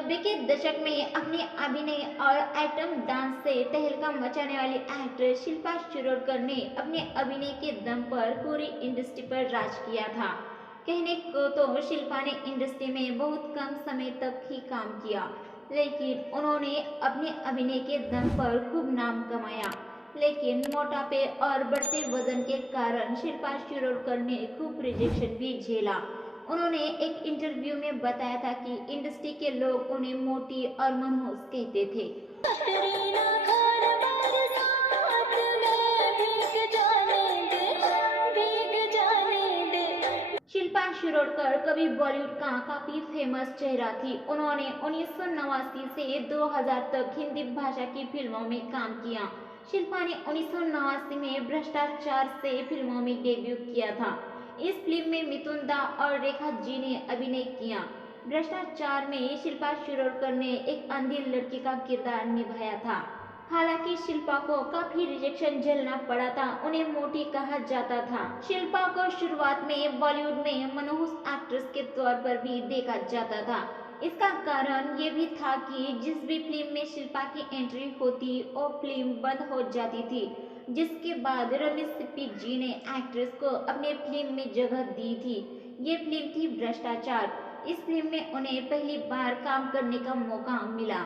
90 के दशक में अपने अभिनय और आइटम डांस से तहलका मचाने वाली एक्ट्रेस शिल्पा शिरोडकर ने अपने अभिनय के दम पर पूरी इंडस्ट्री पर राज किया था। कहने को तो शिल्पा ने इंडस्ट्री में बहुत कम समय तक ही काम किया, लेकिन उन्होंने अपने अभिनय के दम पर खूब नाम कमाया। लेकिन मोटापे और बढ़ते वजन के कारण शिल्पा शिरोडकर ने खूब रिजेक्शन भी झेला। उन्होंने एक इंटरव्यू में बताया था कि इंडस्ट्री के लोग उन्हें मोटी और मनहूस कहते थे। शिल्पा शिरोडकर कभी बॉलीवुड का काफी फेमस चेहरा थी। उन्होंने 1989 से 2000 तक हिंदी भाषा की फिल्मों में काम किया। शिल्पा ने 1989 में भ्रष्टाचार से फिल्मों में डेब्यू किया था। इस फिल्म में मिथुन दा और रेखा जी ने अभिनय किया। भ्रष्टाचार में शिल्पा शिरोडकर ने एक अंधी लड़की का किरदार निभाया था। हालांकि शिल्पा को काफी रिजेक्शन झेलना पड़ा था, उन्हें मोटी कहा जाता था। शिल्पा को शुरुआत में बॉलीवुड में मनहूस एक्ट्रेस के तौर पर भी देखा जाता था। इसका कारण ये भी था कि जिस भी फिल्म में शिल्पा की एंट्री होती वो फिल्म बंद हो जाती थी, जिसके बाद रणवीर सिप्पी जी ने एक्ट्रेस को अपने फिल्म में जगह दी थी। ये फिल्म थी भ्रष्टाचार। इस फिल्म में उन्हें पहली बार काम करने का मौका मिला।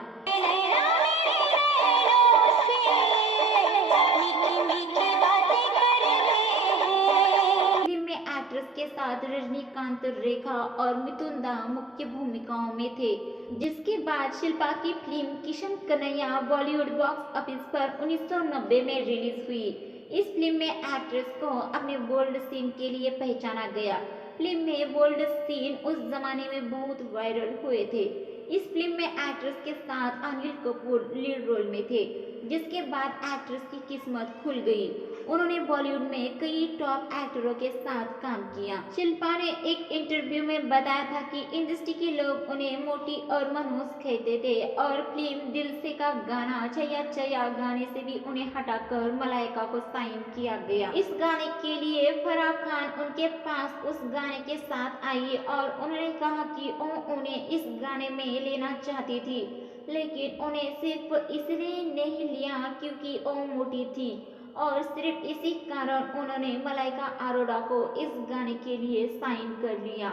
फिल्म में एक्ट्रेस के साथ रजनीकांत, रेखा और मिथुन दा मुख्य भूमिकाओं में थे। जिसके बाद शिल्पा की film Kishan Kanhaiya Bollywood box office पर 1990 में रिलीज हुई। इस फिल्म में एक्ट्रेस को अपने बोल्ड सीन के लिए पहचाना गया। फिल्म में बोल्ड सीन उस जमाने में बहुत वायरल हुए थे। इस फिल्म में एक्ट्रेस के साथ अनिल कपूर लीड रोल में थे, जिसके बाद एक्ट्रेस की किस्मत खुल गई। उन्होंने बॉलीवुड में कई टॉप एक्टरों के साथ काम किया। शिल्पा ने एक इंटरव्यू में बताया था कि इंडस्ट्री के लोग उन्हें मोटी और मनहूस कहते थे और फिल्म दिल से का गाना चया चया गाने से भी उन्हें हटाकर मलाइका को साइन किया गया। इस गाने के लिए फराह खान उनके पास उस गाने के साथ आई और उन्होंने कहा कि वो उन्हें इस गाने में लेना चाहती थी, लेकिन उन्हें सिर्फ इसलिए नहीं लिया क्योंकि वो मोटी थी और सिर्फ इसी कारण उन्होंने मलाइका अरोड़ा को इस गाने के लिए साइन कर लिया।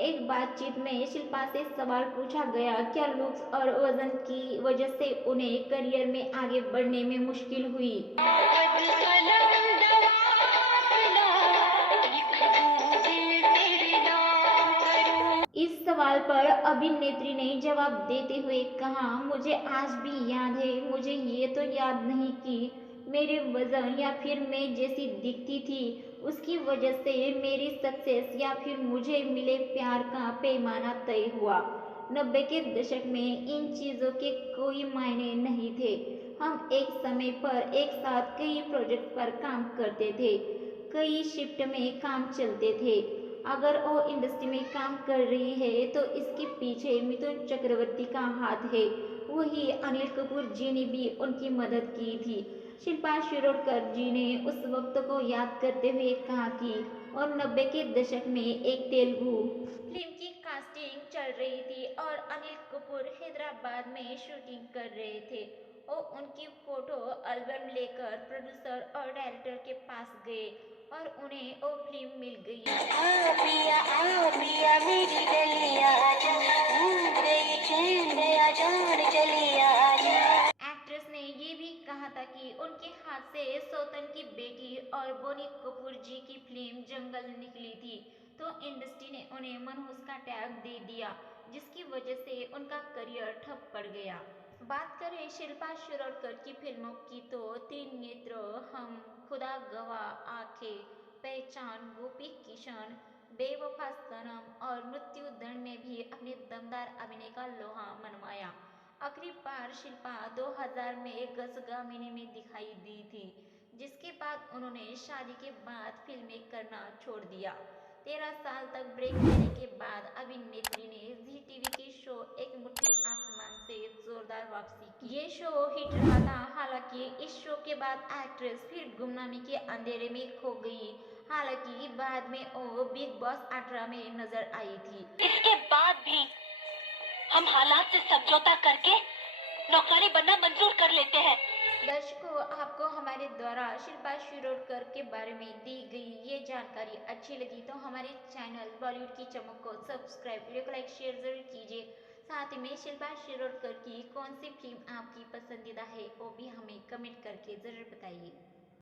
एक बातचीत में शिल्पा से सवाल पूछा गया, क्या लुक्स और वजन की वजह से उन्हें करियर में आगे बढ़ने में मुश्किल हुई? इस सवाल पर अभिनेत्री ने जवाब देते हुए कहा, मुझे आज भी याद है, मुझे ये तो याद नहीं कि मेरे वजन या फिर मैं जैसी दिखती थी उसकी वजह से मेरी सक्सेस या फिर मुझे मिले प्यार का पैमाना तय हुआ। 90 के दशक में इन चीज़ों के कोई मायने नहीं थे। हम एक समय पर एक साथ कई प्रोजेक्ट पर काम करते थे, कई शिफ्ट में काम चलते थे। अगर वो इंडस्ट्री में काम कर रही है तो इसके पीछे मिथुन चक्रवर्ती का हाथ है। वही अनिल कपूर जी ने भी उनकी मदद की थी। शिल्पा शिरोडकर जी ने उस वक्त को याद करते हुए कहा कि और 90 के दशक में एक तेलुगु फिल्म की कास्टिंग चल रही थी और अनिल कपूर हैदराबाद में शूटिंग कर रहे थे। वो उनकी फोटो एल्बम लेकर प्रोड्यूसर और डायरेक्टर के पास गए और उन्हें वो फिल्म मिल गई। आ पिया मेरी गलियां आजा, ढूंढ रही चैन नया जान चली आजा। एक्ट्रेस ने ये भी कहा था कि उनके हाथ से सौतन की बेटी और बोनी कपूर जी की फिल्म जंगल निकली थी तो इंडस्ट्री ने उन्हें मनहूस का टैग दे दिया, जिसकी वजह से उनका करियर ठप पड़ गया। बात करें शिल्पा शिरोडकर की फिल्मों की तो तीन नेत्र, हम, खुदा गवाह, आंखें, पहचान, गोपी किशन, बेवफा सनम और मृत्यु दंड में भी अपने दमदार अभिनय का लोहा मनवाया। आखिरी बार शिल्पा 2000 में गजगामिनी में दिखाई दी थी, जिसके बाद उन्होंने शादी के बाद फिल्में करना छोड़ दिया। 13 साल तक ब्रेक लेने के बाद अभिनेत्री ने जी टीवी के शो एक मुट्ठी आसमान से जोरदार वापसी की। ये शो हिट रहा था। हालांकि इस शो के बाद एक्ट्रेस फिर गुमनामी के अंधेरे में खो गई। हालांकि बाद में वो बिग बॉस 18 में नजर आई थी। इसके बाद भी हम हालात से समझौता करके नौकरी बनना मंजूर कर लेते हैं। दर्शकों, आपको हमारे द्वारा शिल्पा शिरोडकर के बारे में दी गई ये जानकारी अच्छी लगी तो हमारे चैनल बॉलीवुड की चमक को सब्सक्राइब, वीडियो को लाइक शेयर जरूर कीजिए। साथ में शिल्पा शिरोडकर की कौन सी फिल्म आपकी पसंदीदा है वो भी हमें कमेंट करके ज़रूर बताइए।